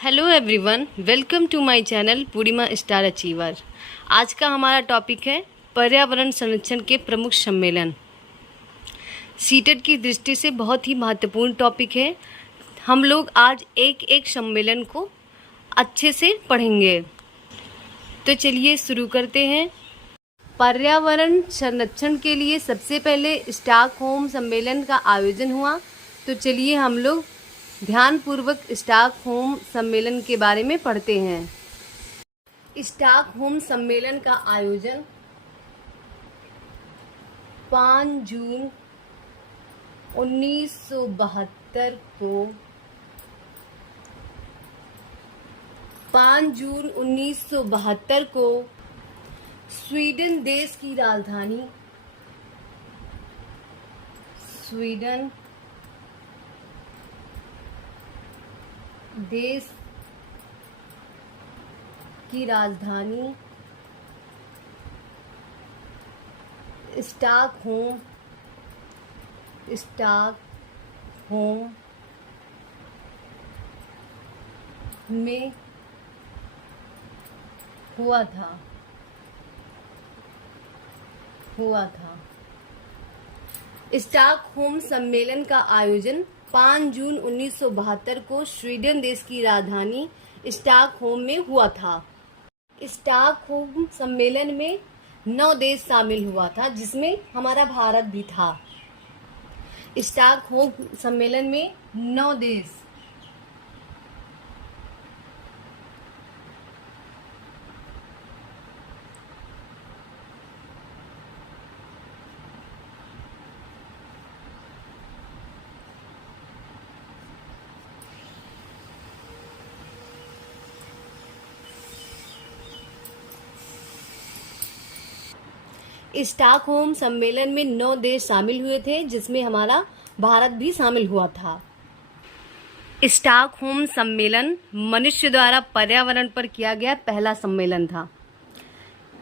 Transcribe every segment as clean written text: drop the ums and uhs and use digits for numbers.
Hello everyone, welcome to my channel Purnima star achiever. आज का हमारा टॉपिक है पर्यावरण संरक्षण के प्रमुख सम्मेलन। सीटेट की दृष्टि से बहुत ही महत्वपूर्ण टॉपिक है। हम लोग आज एक एक सम्मेलन को अच्छे से पढ़ेंगे। तो चलिए शुरू करते हैं। पर्यावरण संरक्षण के लिए सबसे पहले स्टॉकहोम सम्मेलन का आयोजन हुआ। तो चलिए हम लोग ध्यानपूर्वक स्टॉकहोम सम्मेलन के बारे में पढ़ते हैं। स्टॉकहोम सम्मेलन का आयोजन 5 जून 1972 को 5 जून 1972 को स्वीडन देश की राजधानी स्वीडन देश की राजधानी स्टॉकहोम में हुआ था। स्टॉकहोम सम्मेलन का आयोजन 5 जून 1972 को स्वीडन देश की राजधानी स्टॉकहोम में हुआ था। स्टॉकहोम सम्मेलन में 9 देश शामिल हुआ था, जिसमें हमारा भारत भी था। स्टॉकहोम सम्मेलन में 9 देश। स्टॉकहोम सम्मेलन में 9 देश शामिल हुए थे, जिसमें हमारा भारत भी शामिल हुआ था। स्टॉकहोम सम्मेलन मनुष्य द्वारा पर्यावरण पर किया गया पहला सम्मेलन था।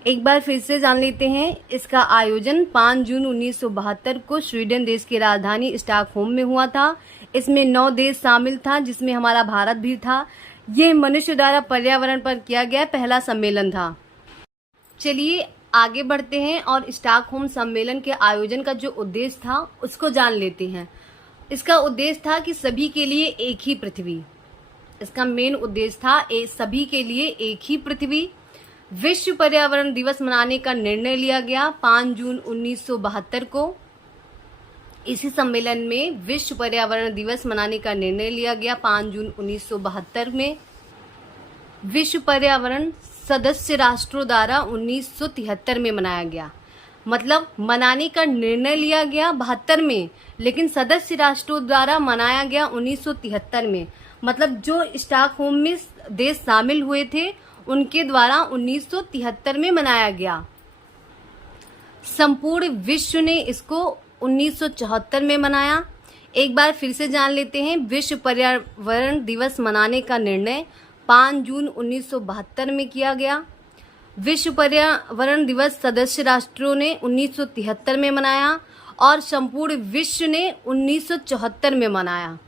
एक बार फिर से जान लेते हैं। इसका आयोजन 5 जून 1972 को स्वीडन देश की राजधानी स्टॉकहोम में हुआ था। इसमें 9 देश शामिल था, जिसमें हमारा भारत भी था। यह मनुष्य द्वारा पर्यावरण पर किया गया पहला सम्मेलन था। चलिए आगे बढ़ते हैं और स्टॉकहोम सम्मेलन के आयोजन का जो उद्देश्य था उसको जान लेते हैं। इसका उद्देश्य था कि सभी के लिए एक ही पृथ्वी। इसका मेन उद्देश्य था सभी के लिए एक ही पृथ्वी। विश्व पर्यावरण दिवस मनाने का निर्णय लिया गया 5 जून 1972 को। इसी सम्मेलन में विश्व पर्यावरण दिवस मनाने का निर्णय लिया गया 5 जून 1972 में। विश्व पर्यावरण सदस्य राष्ट्रों द्वारा 1973 में मनाया गया। मतलब मनाने का निर्णय लिया गया 72 में, लेकिन सदस्य राष्ट्रों द्वारा मनाया गया 1973 में। मतलब जो स्टॉकहोम में देश शामिल हुए थे उनके द्वारा 1973 में मनाया गया। संपूर्ण विश्व ने इसको 1974 में मनाया। एक बार फिर से जान लेते हैं। विश्व पर्यावरण दिवस मनाने का निर्णय 5 जून 1972 में किया गया। विश्व पर्यावरण दिवस सदस्य राष्ट्रों ने 1973 में मनाया और संपूर्ण विश्व ने 1974 में मनाया।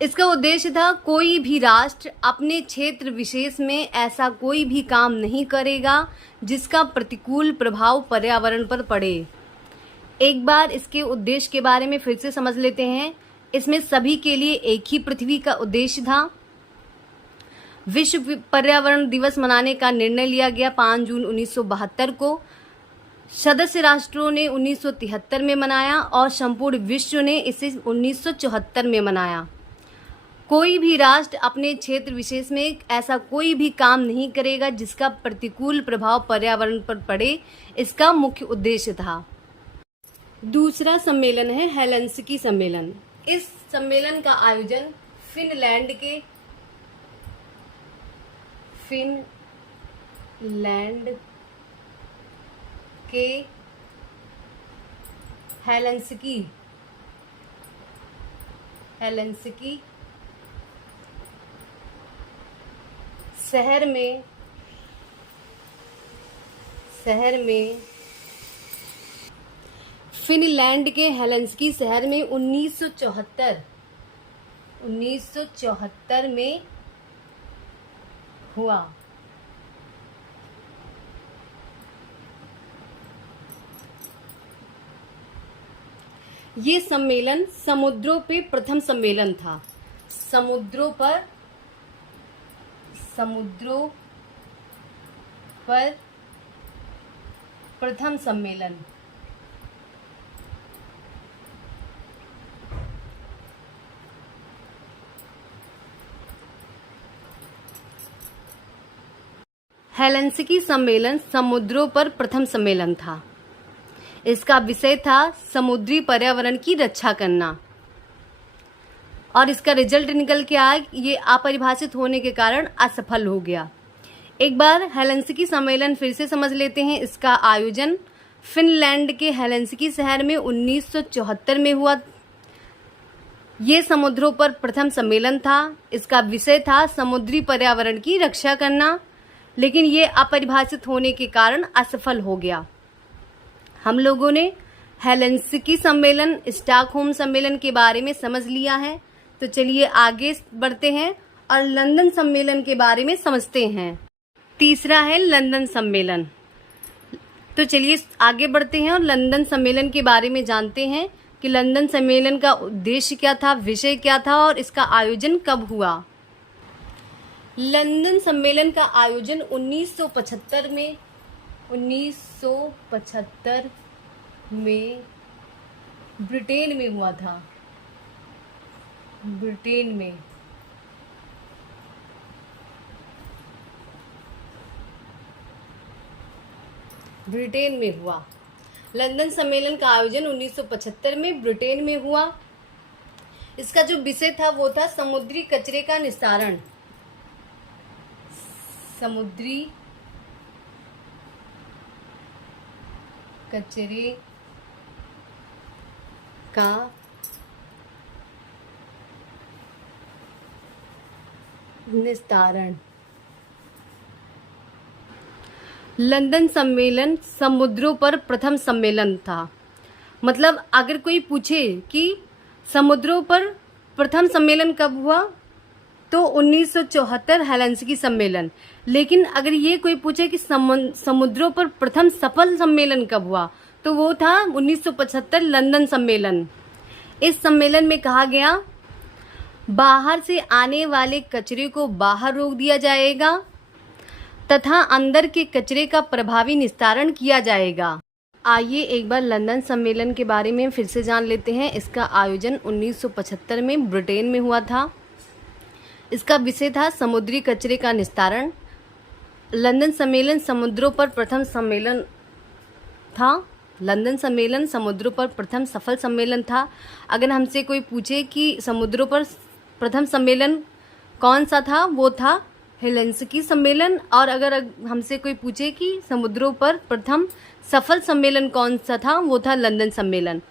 इसका उद्देश्य था कोई भी राष्ट्र अपने क्षेत्र विशेष में ऐसा कोई भी काम नहीं करेगा जिसका प्रतिकूल प्रभाव पर्यावरण पर पड़े। एक बार इसके उद्देश्य के बारे में फिर से समझ लेते हैं। इसमें सभी के लिए एक ही पृथ्वी का उद्देश्य था। विश्व पर्यावरण दिवस मनाने का निर्णय लिया गया 5 जून 1972 को। सदस्य राष्ट्रों ने 1973 में मनाया और संपूर्ण विश्व ने इसे 1974 में मनाया। कोई भी राष्ट्र अपने क्षेत्र विशेष में ऐसा कोई भी काम नहीं करेगा जिसका प्रतिकूल प्रभाव पर्यावरण पर पड़े। इसका मुख्य उद्देश्य था। दूसरा सम्मेलन है हेलसिंकी सम्मेलन। इस सम्मेलन का आयोजन फिनलैंड के हेलसिंकी शहर में फिनलैंड के हेलसिंकी शहर में 1974 1974 में हुआ। ये सम्मेलन समुद्रों पे प्रथम सम्मेलन था। समुद्रों पर प्रथम सम्मेलन। हेलसिंकी सम्मेलन समुद्रों पर प्रथम सम्मेलन था। इसका विषय था समुद्री पर्यावरण की रक्षा करना, और इसका रिजल्ट निकल के आया, ये अपरिभाषित होने के कारण असफल हो गया। एक बार हेलसिंकी सम्मेलन फिर से समझ लेते हैं। इसका आयोजन फिनलैंड के हेलसिंकी शहर में 1974 में हुआ। ये समुद्रों पर प्रथम सम्मेलन था। इसका विषय था समुद्री पर्यावरण की रक्षा करना, लेकिन ये अपरिभाषित होने के कारण असफल हो गया। हम लोगों ने हेलसिंकी सम्मेलन, स्टॉकहोम सम्मेलन के बारे में समझ लिया है। तो चलिए आगे बढ़ते हैं और लंदन सम्मेलन के बारे में समझते हैं। तीसरा है लंदन सम्मेलन। तो चलिए आगे बढ़ते हैं और लंदन सम्मेलन के बारे में जानते हैं कि लंदन सम्मेलन का उद्देश्य क्या था, विषय क्या था और इसका आयोजन कब हुआ। लंदन सम्मेलन का आयोजन 1975 में ब्रिटेन में हुआ था। ब्रिटेन में हुआ। लंदन सम्मेलन का आयोजन 1975 में ब्रिटेन में हुआ। इसका जो विषय था वो था समुद्री कचरे का निस्तारण। समुद्री कचरे का निस्तारण। लंदन सम्मेलन समुद्रों पर प्रथम सम्मेलन था। मतलब अगर कोई पूछे कि समुद्रों पर प्रथम सम्मेलन कब हुआ, तो 1974 हेलसिंकी सम्मेलन। लेकिन अगर ये कोई पूछे कि समुद्रों पर प्रथम सफल सम्मेलन कब हुआ, तो वो था 1975 लंदन सम्मेलन। इस सम्मेलन में कहा गया, बाहर से आने वाले कचरे को बाहर रोक दिया जाएगा तथा अंदर के कचरे का प्रभावी निस्तारण किया जाएगा। आइए एक बार लंदन सम्मेलन के बारे में फिर से जान लेते हैं। इसका आयोजन 1975 में ब्रिटेन में हुआ था। इसका विषय था समुद्री कचरे का निस्तारण। लंदन सम्मेलन समुद्रों पर प्रथम सम्मेलन था। लंदन सम्मेलन समुद्रों पर प्रथम सफल सम्मेलन था। अगर हमसे कोई पूछे कि समुद्रों पर प्रथम सम्मेलन कौन सा था, वो था हेलसिंकी सम्मेलन। और अगर हमसे कोई पूछे कि समुद्रों पर प्रथम सफल सम्मेलन कौन सा था, वो था लंदन सम्मेलन।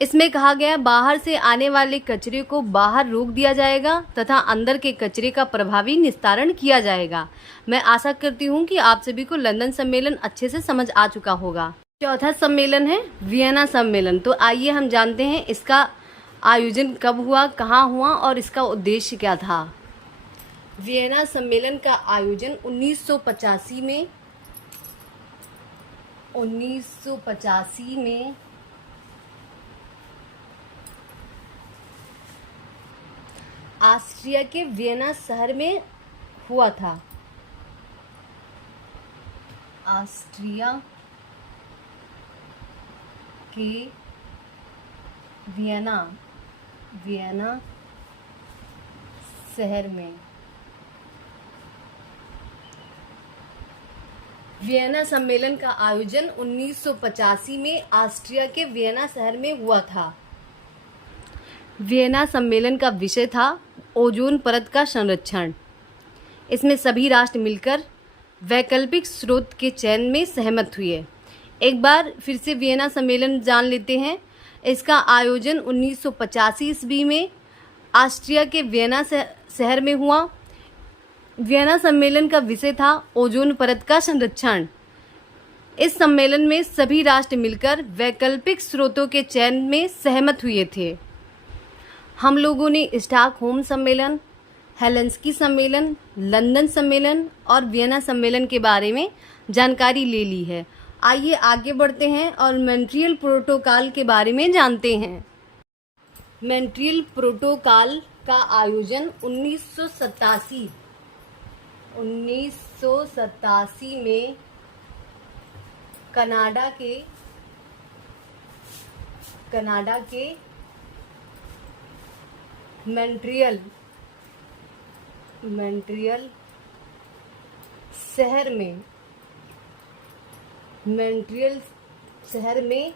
इसमें कहा गया, बाहर से आने वाले कचरे को बाहर रोक दिया जाएगा तथा अंदर के कचरे का प्रभावी निस्तारण किया जाएगा। मैं आशा करती हूँ कि आप सभी को लंदन सम्मेलन अच्छे से समझ आ चुका होगा। चौथा सम्मेलन है वियना सम्मेलन। तो आइए हम जानते हैं इसका आयोजन कब हुआ, कहाँ हुआ और इसका उद्देश्य क्या था। वियना सम्मेलन का आयोजन 1985 में ऑस्ट्रिया के वियना शहर में हुआ था। ऑस्ट्रिया के वियना शहर में। वियना सम्मेलन का आयोजन 1985 में ऑस्ट्रिया के वियना शहर में हुआ था। वियना सम्मेलन का विषय था ओजोन परत का संरक्षण। इसमें सभी राष्ट्र मिलकर वैकल्पिक स्रोत के चयन में सहमत हुए। एक बार फिर से वियना सम्मेलन जान लेते हैं। इसका आयोजन 1985 ईस्वी में ऑस्ट्रिया के वियना शहर में हुआ। वियना सम्मेलन का विषय था ओजोन परत का संरक्षण। इस सम्मेलन में सभी राष्ट्र मिलकर वैकल्पिक स्रोतों के चयन में सहमत हुए थे। हम लोगों ने स्टॉकहोम सम्मेलन, हेलेंस्की सम्मेलन, लंदन सम्मेलन और वियना सम्मेलन के बारे में जानकारी ले ली है। आइए आगे बढ़ते हैं और मॉन्ट्रियल प्रोटोकॉल के बारे में जानते हैं। मॉन्ट्रियल प्रोटोकॉल का आयोजन 1987 में कनाडा के मॉन्ट्रियल शहर में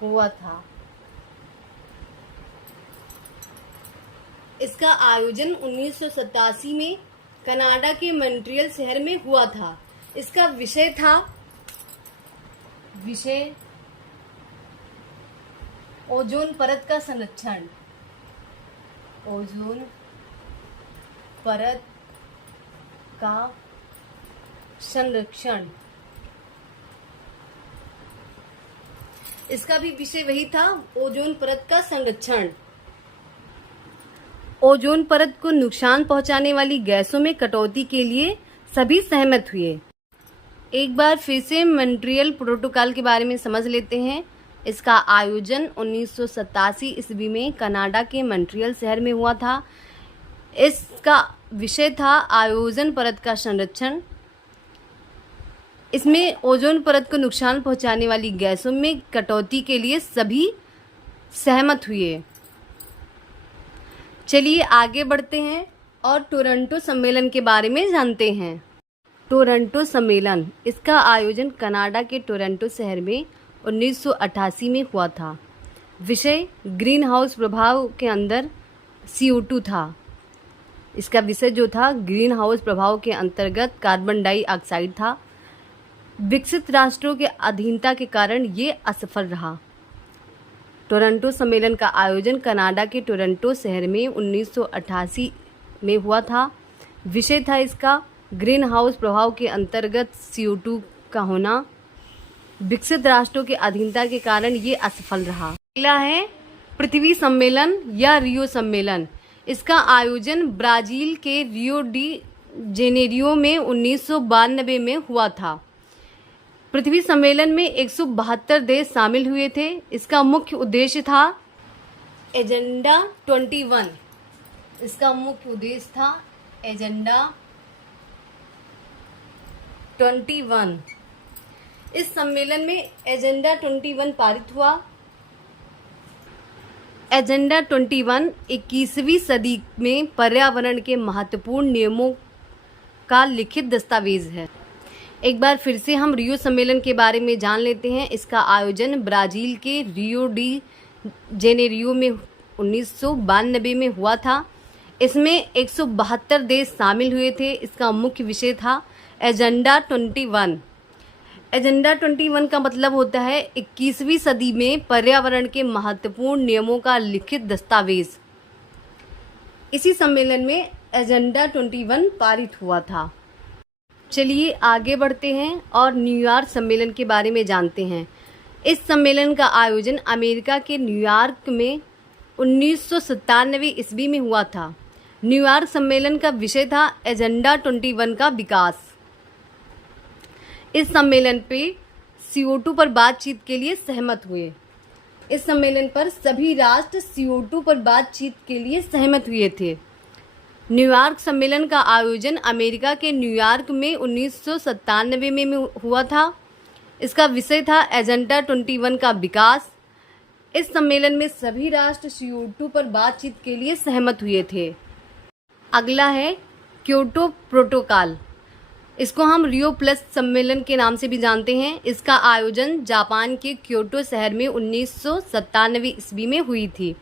हुआ था। इसका आयोजन 1987 में कनाडा के मॉन्ट्रियल शहर में हुआ था। इसका विषय ओजोन परत का संरक्षण। ओजोन परत का संरक्षण। इसका भी विषय वही था, ओजोन परत का संरक्षण। ओजोन परत को नुकसान पहुंचाने वाली गैसों में कटौती के लिए सभी सहमत हुए। एक बार फिर से मॉन्ट्रियल प्रोटोकॉल के बारे में समझ लेते हैं। इसका आयोजन 1987 ईस्वी में कनाडा के मॉन्ट्रियल शहर में हुआ था। इसका विषय था ओजोन परत का संरक्षण। इसमें ओजोन परत को नुकसान पहुंचाने वाली गैसों में कटौती के लिए सभी सहमत हुए। चलिए आगे बढ़ते हैं और टोरंटो सम्मेलन के बारे में जानते हैं। टोरंटो सम्मेलन, इसका आयोजन कनाडा के टोरंटो शहर में 1988 में हुआ था। विषय ग्रीन हाउस प्रभाव के अंदर CO2 था। इसका विषय जो था ग्रीन हाउस प्रभाव के अंतर्गत कार्बन डाइऑक्साइड था। विकसित राष्ट्रों के अधीनता के कारण ये असफल रहा। टोरंटो सम्मेलन का आयोजन कनाडा के टोरंटो शहर में 1988 में हुआ था। विषय था इसका ग्रीन हाउस प्रभाव के अंतर्गत CO2 का होना। विकसित राष्ट्रों के अधीनता के कारण ये असफल रहा। अगला है पृथ्वी सम्मेलन या रियो सम्मेलन। इसका आयोजन ब्राजील के रियो डी जेनेरियो में 1992 में हुआ था। पृथ्वी सम्मेलन में 172 देश शामिल हुए थे। इसका मुख्य उद्देश्य था एजेंडा 21। इसका मुख्य उद्देश्य था एजेंडा 21। इस सम्मेलन में एजेंडा 21 पारित हुआ। एजेंडा 21 21वीं सदी में पर्यावरण के महत्वपूर्ण नियमों का लिखित दस्तावेज है। एक बार फिर से हम रियो सम्मेलन के बारे में जान लेते हैं। इसका आयोजन ब्राजील के रियो डी जेनेरियो में 1992 में हुआ था। इसमें 172 देश शामिल हुए थे। इसका मुख्य विषय था एजेंडा 21। एजेंडा 21 का मतलब होता है 21वीं सदी में पर्यावरण के महत्वपूर्ण नियमों का लिखित दस्तावेज। इसी सम्मेलन में एजेंडा 21 पारित हुआ था। चलिए आगे बढ़ते हैं और न्यूयॉर्क सम्मेलन के बारे में जानते हैं। इस सम्मेलन का आयोजन अमेरिका के न्यूयॉर्क में 1997 ईस्वी में हुआ था। न्यूयॉर्क सम्मेलन का विषय था एजेंडा 21 का विकास। इस सम्मेलन पे CO2 पर बातचीत के लिए सहमत हुए। इस सम्मेलन पर सभी राष्ट्र CO2 पर बातचीत के लिए सहमत हुए थे। न्यूयॉर्क सम्मेलन का आयोजन अमेरिका के न्यूयॉर्क में 1997 में हुआ था। इसका विषय था एजेंडा 21 का विकास। इस सम्मेलन में सभी राष्ट्र CO2 पर बातचीत के लिए सहमत हुए थे। अगला है क्योटो प्रोटोकॉल। इसको हम रियो प्लस सम्मेलन के नाम से भी जानते हैं। इसका आयोजन जापान के क्योटो शहर में 1997 ईस्वी में हुई थी।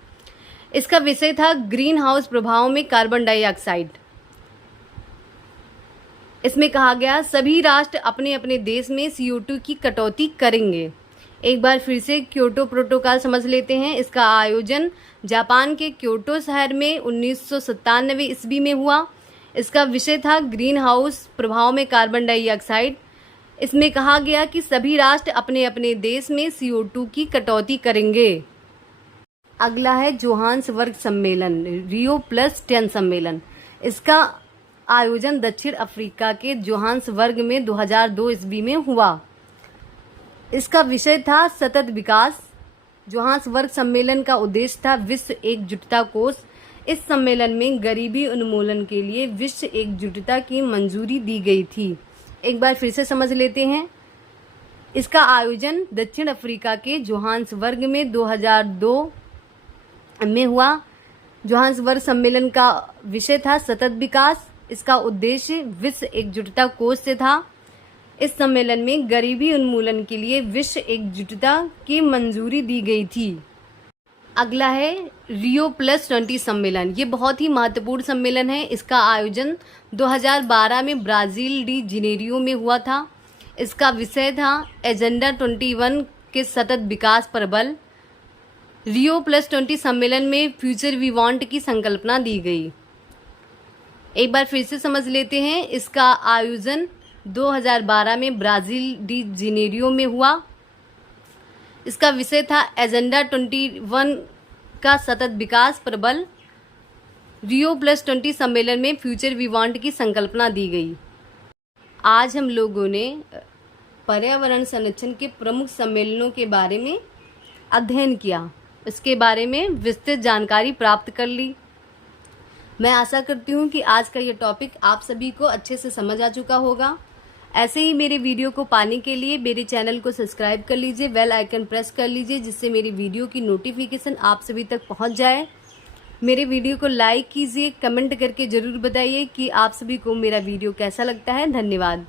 इसका विषय था ग्रीन हाउस प्रभाव में कार्बन डाइऑक्साइड। इसमें कहा गया सभी राष्ट्र अपने अपने देश में CO2 की कटौती करेंगे। एक बार फिर से क्योटो प्रोटोकॉल समझ लेते हैं। इसका आयोजन जापान के क्योटो शहर में 1997 ईस्वी में हुआ। इसका विषय था ग्रीन हाउस प्रभाव में कार्बन डाइऑक्साइड। इसमें कहा गया कि सभी राष्ट्र अपने अपने देश में CO2 की कटौती करेंगे। अगला है जोहान्सबर्ग सम्मेलन, Rio+10 सम्मेलन। इसका आयोजन दक्षिण अफ्रीका के जोहान्सबर्ग में 2002 ईस्वी में हुआ। इसका विषय था सतत विकास। जोहान्सबर्ग सम्मेलन का उद्देश्य था विश्व एकजुटता कोष। इस सम्मेलन में गरीबी उन्मूलन के लिए विश्व एकजुटता की मंजूरी दी गई थी। एक बार फिर से समझ लेते हैं। इसका आयोजन दक्षिण अफ्रीका के जोहान्सबर्ग में 2002 में हुआ। जोहान्सबर्ग सम्मेलन का विषय था सतत विकास। इसका उद्देश्य विश्व एकजुटता कोष से था। इस सम्मेलन में गरीबी उन्मूलन के लिए विश्व एकजुटता की मंजूरी दी गई थी। अगला है Rio+20 सम्मेलन। ये बहुत ही महत्वपूर्ण सम्मेलन है। इसका आयोजन 2012 में ब्राजील डी जेनेरियो में हुआ था। इसका विषय था एजेंडा 21 के सतत विकास पर बल। Rio+20 सम्मेलन में फ्यूचर वी वांट की संकल्पना दी गई। एक बार फिर से समझ लेते हैं। इसका आयोजन 2012 में ब्राजील डी जेनेरियो में हुआ। इसका विषय था एजेंडा 21 का सतत विकास पर बल। Rio+20 सम्मेलन में फ्यूचर वी वांट की संकल्पना दी गई। आज हम लोगों ने पर्यावरण संरक्षण के प्रमुख सम्मेलनों के बारे में अध्ययन किया। इसके बारे में विस्तृत जानकारी प्राप्त कर ली। मैं आशा करती हूँ कि आज का ये टॉपिक आप सभी को अच्छे से समझ आ चुका होगा। ऐसे ही मेरे वीडियो को पाने के लिए मेरे चैनल को सब्सक्राइब कर लीजिए, बेल आइकन प्रेस कर लीजिए, जिससे मेरी वीडियो की नोटिफिकेशन आप सभी तक पहुंच जाए। मेरे वीडियो को लाइक कीजिए, कमेंट करके ज़रूर बताइए कि आप सभी को मेरा वीडियो कैसा लगता है। धन्यवाद।